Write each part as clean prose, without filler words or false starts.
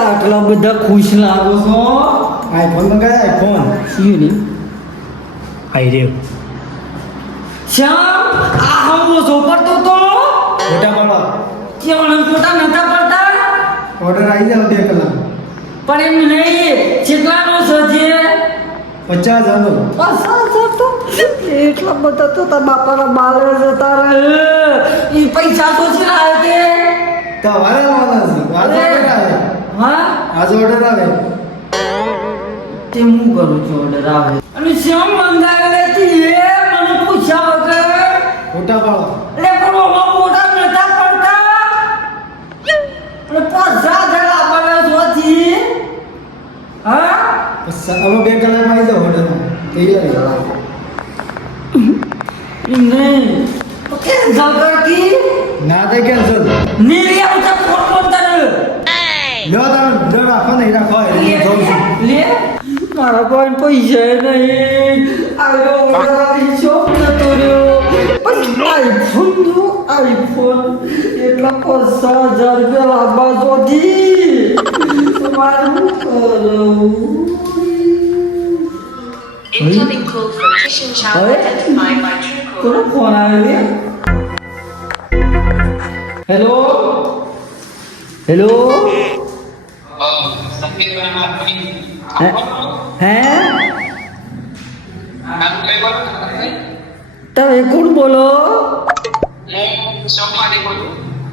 આટલા બધા ખુશ લાગો છો આઈફોન મંગાયા આઈફોન શું નહીં આઈ રહ્યો શ્યામ આ હું સોપરતો તો મોટા બાબા કેવળ ફોટા નતા પડતા ઓર્ડર આવી જાય 2 કલાક પણ એમ નહીં કેટલાનો છે 50,000 નો 50,000 તો એટલા બધા તો તારા બાપાના બાલે જતા રહે એ પૈસા તો છે આવે તે તમારે લાવવાના છે આજ ઓર્ડર આવે હા આજ ઓર્ડર આવે તે હું કરું છું ઓર્ડર આવે અને શ્યામ મંગાવેલે હતી એ મને પૂછ્યા વગર મોટા બાબા એટલે પણ ઓમાં મોટા નતા પડતા અને 50,000 આપવાના જોથી હા બસ હવે 2 કલાક આવી જાવ ઓર્ડરમાં તૈયાર નહીં તો કેન્સલ કરતી ના તો કેન્સલ નીલિયા ઉતા ફોન કરતા ને લ્યો તમે ડર રાખો નહીં રાખો એટલે જોઉં છું લે મારા પાસે પૈસા નહીં આયો ઓર્ડર શોપ નતો રહ્યો પછી આઈફોન એટલા 50,000 રૂપિયા લાવવા જોતી મારે શું કરું Incoming call from Kishan Chow identified by Truecaller. કોનો ફોન આવ્યો હેલો હેલો હે તમે કોણ બોલો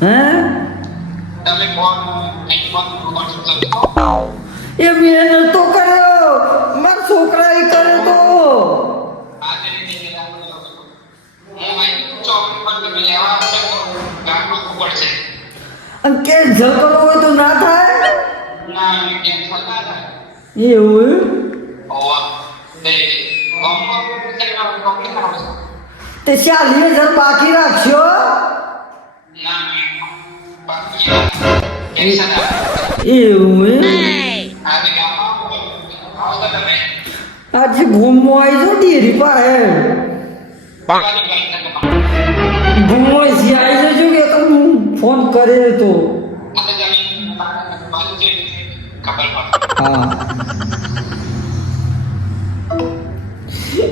હે એ મેં નતો કર્યો મારા છોકરાએ કર્યો તો અને કેન્સલ કરવો હોય તો ના થાય એવું તે 40,000 બાકી રાખશો એવું આજે ઘૂમો આવી જો ડેરી પાસે ઘૂમો આવી જજો કે હું ફોન કરે તો હા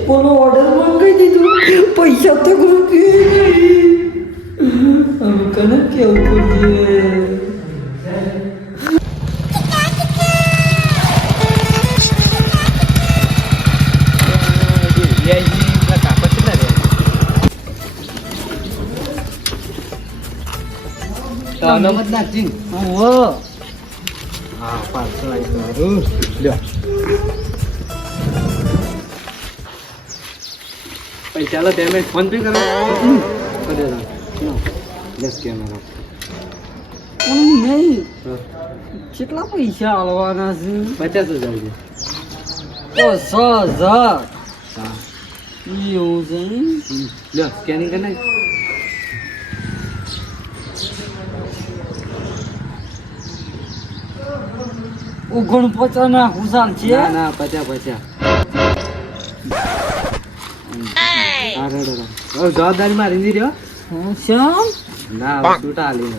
બોલો ઓર્ડર મંગાવી દીધું પૈસા તો રૂપિયા નહીં હવે કને કેવું પડશે નમત નાખજી હા 500 આવી લ્યો પૈસા લો પેમેન્ટ ફોન પે કરો કરી દો લેસ કેમેરા નહીં કેટલા પૈસા આલવાના છે 50,000 ઓ 6,000 એવું છે લ્યો સ્કેનિંગ કરી નાખ ઓગણ 50 ના હુસાલ છે ના ના 50 જવાબદારી મારી નહીં રહ્યો શ્યામ ના છૂટા લી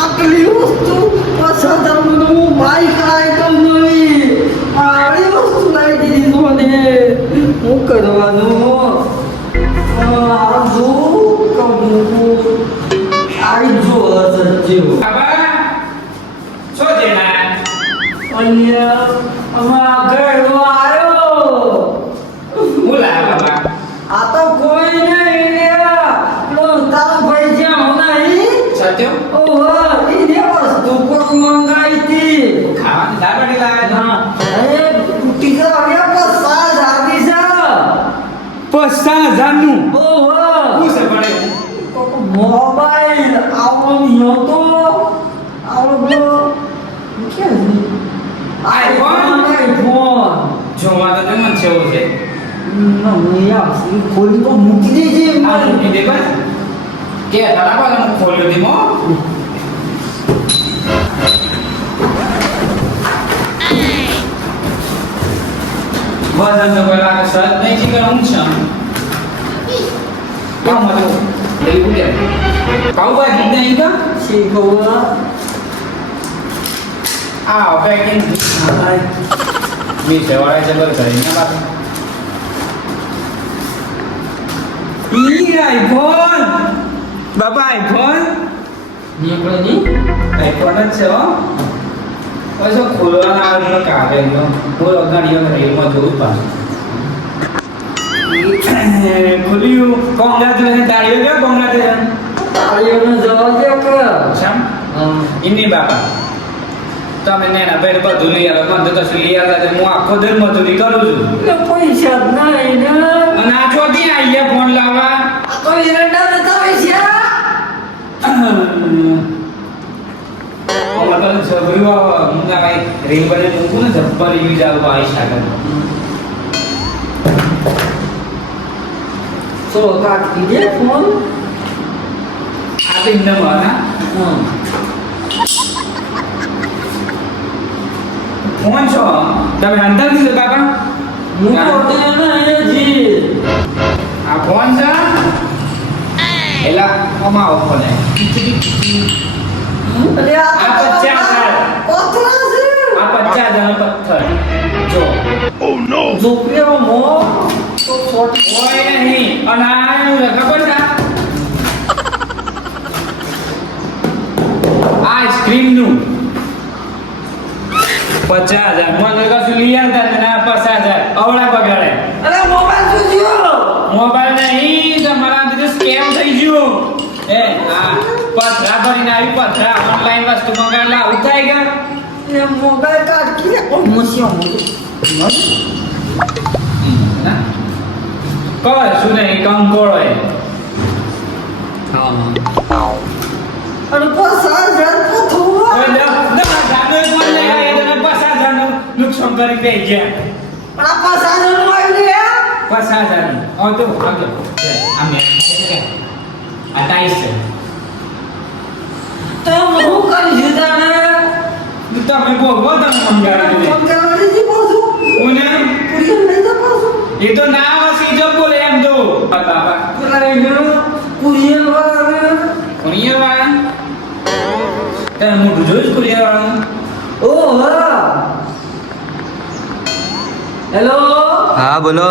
આટલી વસ્તુ 50,000 બાઈક આઈટમ નવી આવી વસ્તુ લાવી દીધી મને શું કરવાનું આવી જો સચ્ચી આ તો કોઈ નહીં તારો ભાઈ જ્યાં નહીં ઓહો એને વસ્તુ કોક મંગાઈ હતી ટીચર આવ્યા 50,000 નું ઓહો મોબાઈલ આવડો નહોતો આવડો ક્યાં આઈફોન જોવા તો મન છે એવું છે ના હું યાર ખોલી તો મૂકી દેજે આ મૂકી દે બસ કે તારા પાસે હું ખોલ્યો દીમો વજન તો પેલા સર નહીં કે હું છું કામ હતું પેલી પૂછે પાઉભાજી નહીં કા શીખવા આ પેકિંગ મી સેવાળા જબર કરીને બાપ ઈ આઈફોન બાપા આઈફોન નીકળે નહીં આઈફોન જ છે હો પછી ખોલવાના આવે તો કાઢે એનો બોલ અગાડીઓ રેલમાં જોઉં પાછું ખુલ્યું કોંગ્રેચ્યુલેશન તાળીઓ ગયો કોંગ્રેચ્યુલેશન તાળીઓનો જવાબ દે કે શામ ઇની બાપા તમે નેના પેટ બધું લઈ આવે મને તો કશું લઈ આવે હું આખો દર મજૂરી કરું છું એટલે પૈસા જ નહીં ને અને આ ચોથી આઈએ ફોન લાવવા આ તો એરંડા નતા પૈસા મતલબ છોકરીઓ મુંગા ભાઈ રીલ બને મૂકું ને જબ્બર યુઝ આવું આવીશ આગળ સો કાઢી દે ફોન આ તો ઇન્દમ વાળા ફોન છો તમે અંદર દીધો બાપા હું તો તેને જી આ ફોન છે એલા કમાવો ફોન અરે આ 50,000 પથરા છે આ 50,000 પથ્થર જો ઝોપડીઓ મો તો ફોટ ઓય નહીં અને આ એવું છે ખબર છે આઈસ્ક્રીમ નું 50,000 મને કશું લઈ આવતા ને આ 50,000 અવળા બગાડે અરે મોબાઈલ જોજો મોબાઈલ નહીં તમારા બધું સ્કેમ થઈ ગયું એ હા પથરા ભરીને આવી પથરા ઓનલાઈન વસ્તુ મંગાવેલા આવું થાય કે ને મોબાઈલ કાઢી ઓ મસ્યો કશું નહીં કંકોળો એ અને પસાર જણ પથરો નુકસાન કરી દે ગયા આ પસાર જણ આવી લે 50,000 આવતો આવતો આ મેં આ ટાઈસ છે તો હું કરી દીધા ને તમે બોલો તમે મંગાવી ફોન કરવાની જી પાછું કોને કુરિયર લઈ જા પાછું એ તો ના હસી જો બોલે એમ જો બાબા પેલા કુરિયર વાળા કુરિયર વાળા તમે મોટું જોઈશ કુરિયર વાળા ઓ હા હેલો હા બોલો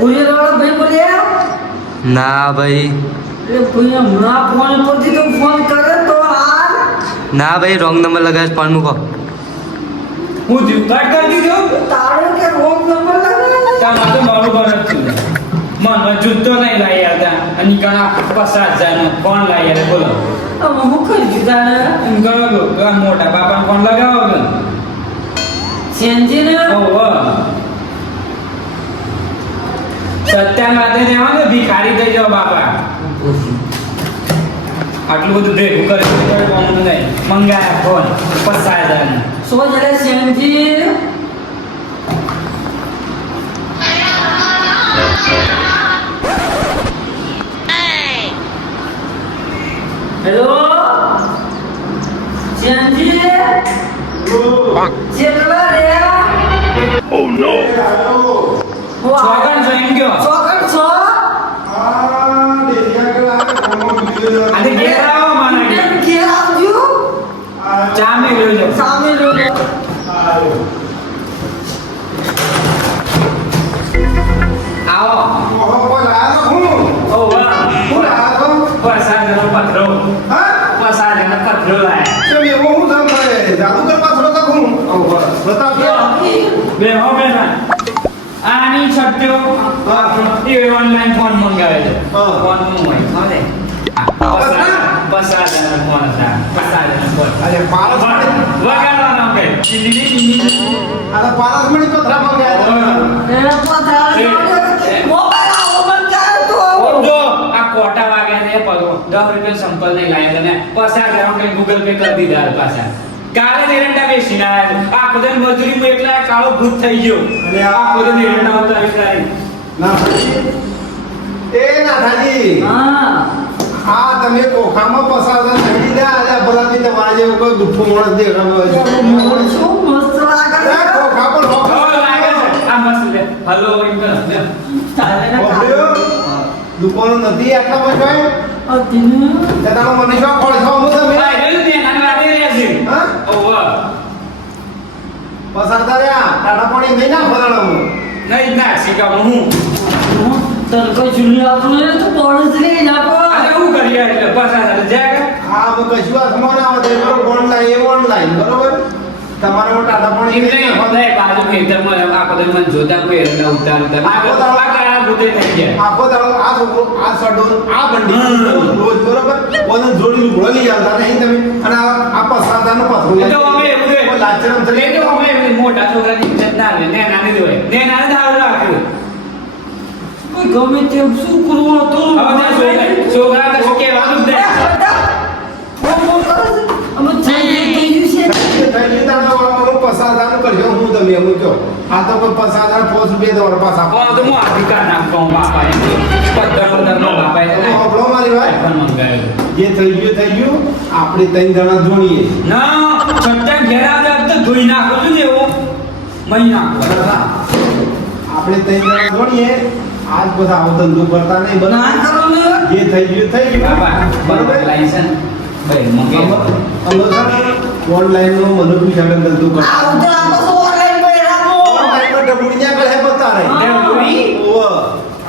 કુરિયર વાળા ભાઈ બોલ્યા ના ભાઈ એટલે ભાઈ હમણાં ફોન પરથી તો ફોન કરે તો હાલ ના ભાઈ રોંગ નંબર લગાવે ફોન મૂકો હું જીવ કાટ કરી દીધો તારો કે રોંગ નંબર લગાવે તામાં તો બરોબર જ છું મન જૂતો નહીં લાવી આવતા અને કણા 50,000 નો ફોન લાવી આવે બોલો હવે હું કરી દીધા ને એમ કરો કે આ મોટા બાપાને ફોન લગાવો કે સેન્જી ને ઓહો સત્યા માટે રહેવા ને ભિખારી થઈ જાવ બાપા આટલું બધું ભેગું કરે કોમ નહીં મંગાયા ફોન 50,000 નો સો જરા સેન્જી હેલો સેન્જી કેટલા રહ્યા ઓ નો છોકન જોઈન ગયો ચોકડ છો આજે ઘેર આવો માના કે કેમ ઘેર આવજો ચા મે લઈ જાઓ સામે લો આવો ઓ વાહ પસાજનો પથરો પસાજનો પથરો લાયા ઓ વાહ બે હો બે ના આની છટ્યો એ ઓનલાઈન ફોન મંગાવે છે ફોન નું હોય હવે પસાજનો ફોન હતા પસાજનો ફોન વગાડવાનો કે એના પથરા મોબાઈલ આવો બંધ કર તો જો આ કોટા વાગ્યા ને પગો 10 રૂપિયા સંપલ નહીં લાયા તને પાછા ઘરમાં કઈ ગૂગલ પે કરી દીધા પાછા કાલે એરંડા બેસીને આયા આ ખુદન મજૂરી માં એકલા કાળો ભૂત થઈ ગયો અને આ ખુદન એરંડા ઉતાર વિચારી હા આ તમે કોખામાં પસાર થઈ ગયા ભલાથી તમારા જેવું કોઈ દુઃખો માણસ દેખાડો મોર શું મસ્ત લાગે છે કોખા પર લાગે છે આ મસ્ત લે હલો એમ કર તારે ના હોભળ્યો? દુકાનો નથી આટલા પૈસા અતિને તે તારો મને શું ખોળ છો હું તમે હા, એટલે તે નાના લાગે રહ્યા છે. હા ઓહો. પસાર રહ્યા ટાટા પાણી નહીં ના ફરાણા હું નહીં ના શીખાવું હું. તરકો ચૂલી આપણને તો પડે જ નહીં ના આજે શું કરીએ એટલે પાછા સાથે જાય કે? હા હું કશું હાથમાં ના આવે બરોબર ઓનલાઈન બરોબર તમારા ટાટા પાણી એમ નહીં નહીં, નાખવાના. નહીં, બાજુ ખેતરમાં આખો દિવસ મને જોતા કોઈ એટલે ઉતાર. આખો દાડો- આ કાળા ભૂતે થઈ જાય. આખો દાડો આ છોકરો આ સડો આ બંડી રોજ બરોબર ઓને જોડી લુગડો લઈ આવતા નહીં તમે અને આ પસારતાનો પથરો એ તો અમે એવું છે. લાચરમ એ તો અમે એવું મોટા છોકરાની ઇજ્જત ના લે, ને નાની જ હોય. ને નાને દારૂ રાખ્યું. કોઈ ગમે તે શું કરવું હતું હવે ત્યાં છોકરા તો શું કહેવાનું જ નહીં. અમે થઈ પસારતાનું કરજો હું તમે એમ કહો આ તો કોઈ પસારતા 5 રૂપિયા તમારા પાસ આપો હવે તો હું અધિકાર નાખતો હું બાપા એમ. 15-15 બાપા એ નહીં. આપણો મારી વાત iPhone મંગાવેલો. જે થઈ ગયું આપણે 3 જણા જોડીએ ના, છઠ્ઠા ઘેર આવે તો ધોઈ નાખો છું ને એવું. મહી નાખો. આપણે 3 જણા જોડીએ આજ બધા આવો ધંધો કરતા નહીં ના બરાબર કરો ને જે થઈ ગયું બાપા, બરોબર લાયસન્સ ભાઈ મંગે. ઓનલાઈન નો મને પૂછાડે ધંધો કરતા આવું તો આ તો ઓનલાઈન પર રાખો ઓનલાઈન માં ડબુડિયા કરે બતા રહે ને ઉડી, ઓવ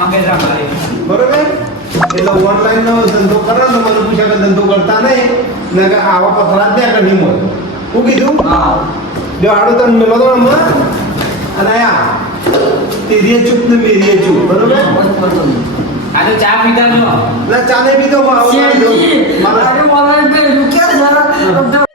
અંગ્રેજા મારે. બરોબર એટલે ઓનલાઈન નો ધંધો કરે ને મને પૂછાડે ધંધો કરતા નહીં ને કે આવા પથરા જ ત્યાં કઢી મળે હું કીધું હા જો આડો તને મેલો તો હમણાં અને આ તેરીએ ચૂપ ને મેરીએ ચૂપ બરોબર આ તો ચા પીતા જો. એટલે ચાલે બી તો શેઠજી, મારા અરે ઓનલાઈન પર રૂપિયા જરા